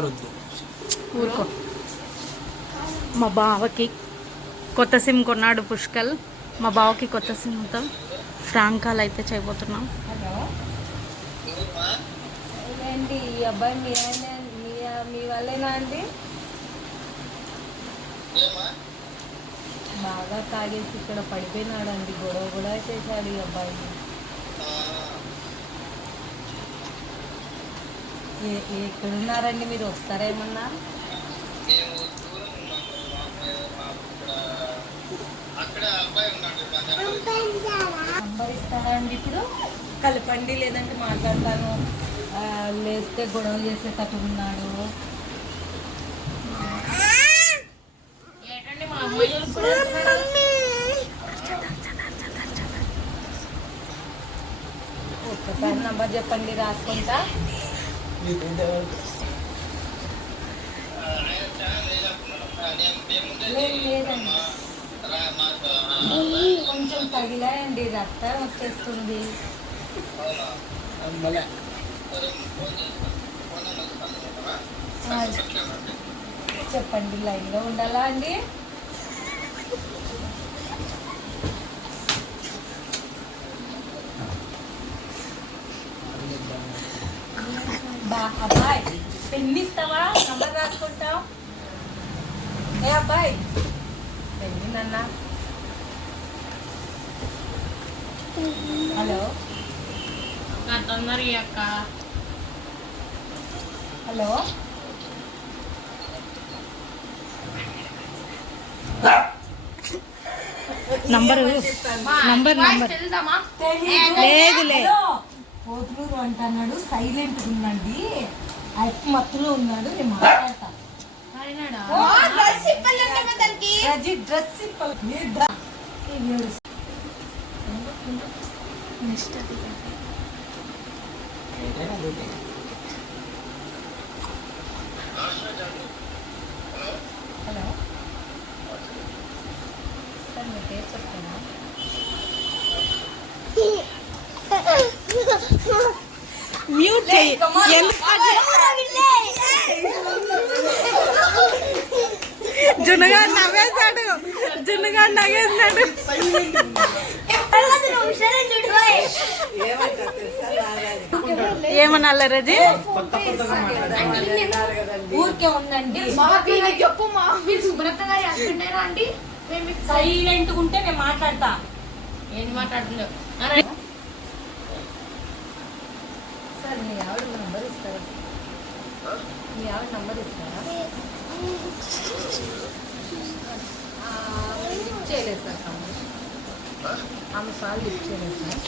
Number వద్దు ఊరుకో. మా బావకి కొత్త సిమ్ కొన్నాడు పుష్కల్. మా బావకి కొత్త సిమ్తో ఫ్రాంక్ కాల్ అయితే చేయబోతున్నాం. హలో ఏంటి ఈ అబ్బాయి మీ ఆయన మీ మీ వాళ్ళేనా అండి? బాగా తాగేసి ఇక్కడ పడిపోయినాడండి. గొడవ కూడా చేశాడు ఈ అబ్బాయి. ఏ- ఎక్కడున్నారండి మీరు? వస్తారేమన్నా? నంబర్ ఇస్తారా అండి ఇప్పుడు? కలపండి లేదంటే మాట్లాడతాను. లేస్తే గొడవ చేసేటట్టు ఉన్నాడు. ఒక్కసారి నంబర్ చెప్పండి రాసుకుంటా. కొంచెం తగిలాయండి రక్తం వచ్చేస్తుంది చెప్పండి లైన్లో ఉండాలా అండి బా అబ్బాయి పెన్ ఇస్తావా నంబర్ రాసుకుంటావు ఏ అబ్బాయి? పెన్ని నాన్న హలో? తొందర అక్క హలో నంబరు నంబర్. నంబర్ లేదులే కోతులూరు అంటున్నాడు. సైలెంట్ ఉందండి అప్పు మత్తులో ఉన్నాడు నేను మాట్లాడతా. రజీ డ్రెస్ ఏడు. హలో? సార్ మీ పేరు చెప్తారా మ్యూట్ చెయ్యి. ఎందుకంటే జున్నగా నవ్వేశాడు. జున్నగా నవ్వేశాడు. ఏమన్నా రజీ? ఊరికే ఉండండి చెప్పు మా మీరు సుబ్రత గారి అంటున్నారా అండి సైలెంట్ ఉంటే నేను మాట్లాడతా. ఏం మాట్లాడుతున్నారు సార్ మీ ఆవిడ నంబర్ ఇస్తారా? మీ ఆవిడ నంబర్ ఇస్తారా? లిఫ్ట్ చేయలేదు సార్ ఆమె కాల్ లిఫ్ట్ చేయలేదు సార్.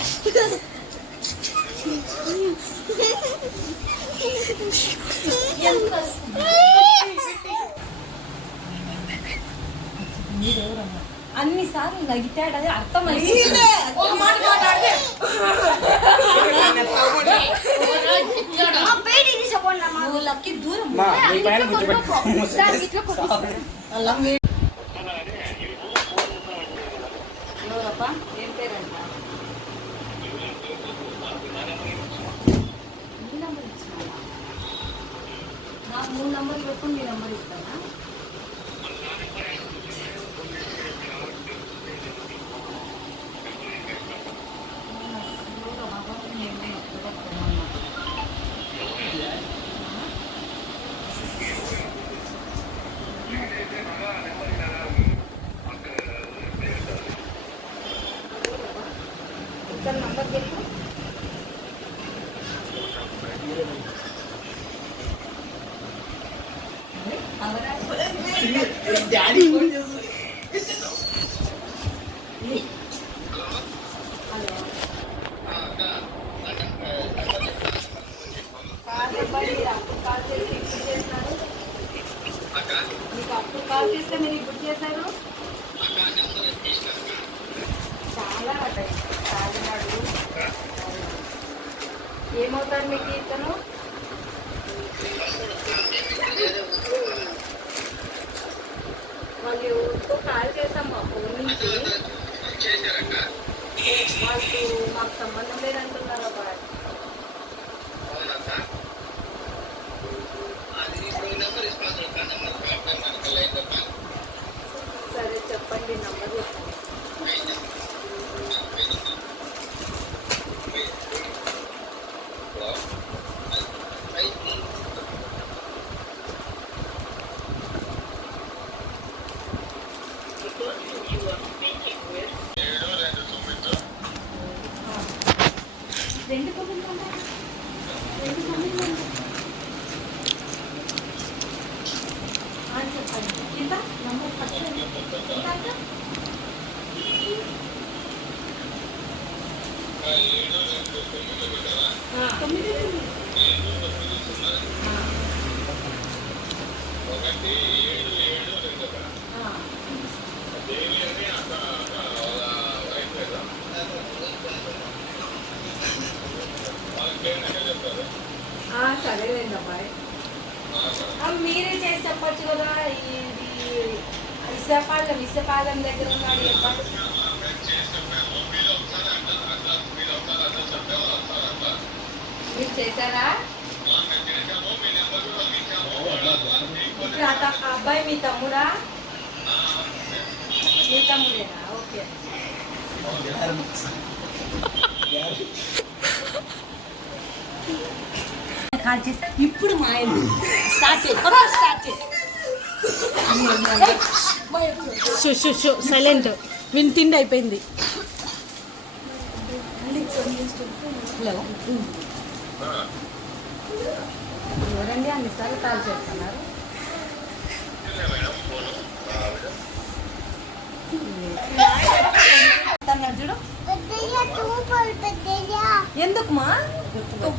మీరెవరమ్మా అన్ని సార్లు నగిటాడు అది అర్థమైంది. మా మీ పైన ఎవరప్పా? ఏం పేరంట? నాకు మూడు నంబర్లు పెట్టుకుని నీ నంబర్ ఇస్తానా ఒకసారి నంబర్ చెప్పు అవరా డాడీ ఫోన్ చేస్తుంది హలో కాల్ ఇవ్వండి అప్పుడు కాల్ చేసి ఇప్పుడు చేస్తారు మీకు అప్పుడు కాల్ చేస్తే మీరు ఇప్పుడు చేశారు చాలా పడ్డాయి ఏమవుతారు మీకు ఇతను? వాళ్ళకు మాకు సంబంధం లేదంటున్నారు సరేలేండి అబ్బాయి. ఆ, మీరే చేసి చెప్పచ్చు కదా ఇది విశాపాలెం విశాపాలెం దగ్గర ఉన్నాడు ఈ అబ్బాయి మీరు చేశారా? అబ్బాయి మీ తమ్ముడా? మీ తమ్ముడేనా? ఓకే. కాల్ చేస్తా. ఇప్పుడు మా ఆయన స్టార్ట్ స్టార్ట్ సైలెంట్. విని తిండి అయిపోయింది హలో. ఎవరండి అన్నిసార్లు కాల్ చేస్తున్నారు చూడు ఎందుకు మా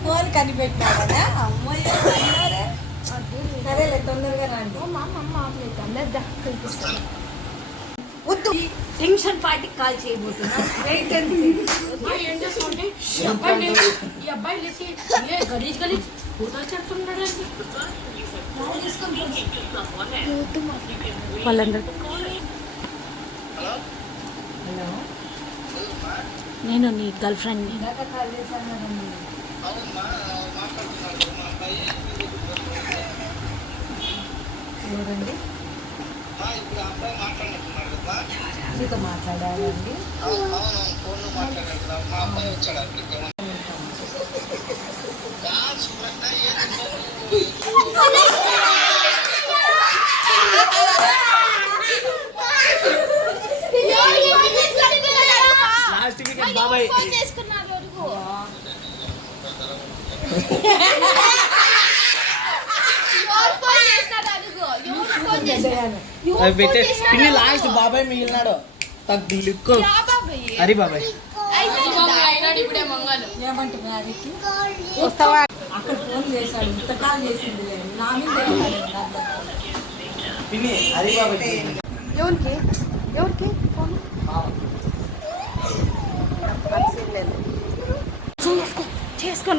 ఫోన్ కనిపెట్టినాడనా అమ్మయ్య అన్నారే. సరేలే తొందరగా రండి ఓ మా అమ్మ ఆపలేదు. అందరిదా కనిపిస్తుంది. వద్దు టెన్షన్ పార్టీకి కాల్ చేయబోతున్నా. వెయిట్ అండ్ సీ అమ్మ ఏం చేస్తామంటే ఈ అబ్బాయి లేచి ఈ అబ్బాయి లేచి ఏ గలీజ్ గలీజ్ కూతురు చెప్తున్నాడు వాళ్ళందరూ హలో నేను నీ గర్ల్ ఫ్రెండ్ని లాస్ట్ వీకెండ్ బాబాయ్. పెట్టే లాస్ట్ బాబాయ్ మిగిలినాడు. తగ్గు హరి బాబాయ్. వస్తావా? అక్కడ ఫోన్ చేశాడు ఇంత కాల్ చేసింది నా మీద ఎవరికి? ఎవరికి? ఫోన్? చేసుకో. చేసుకో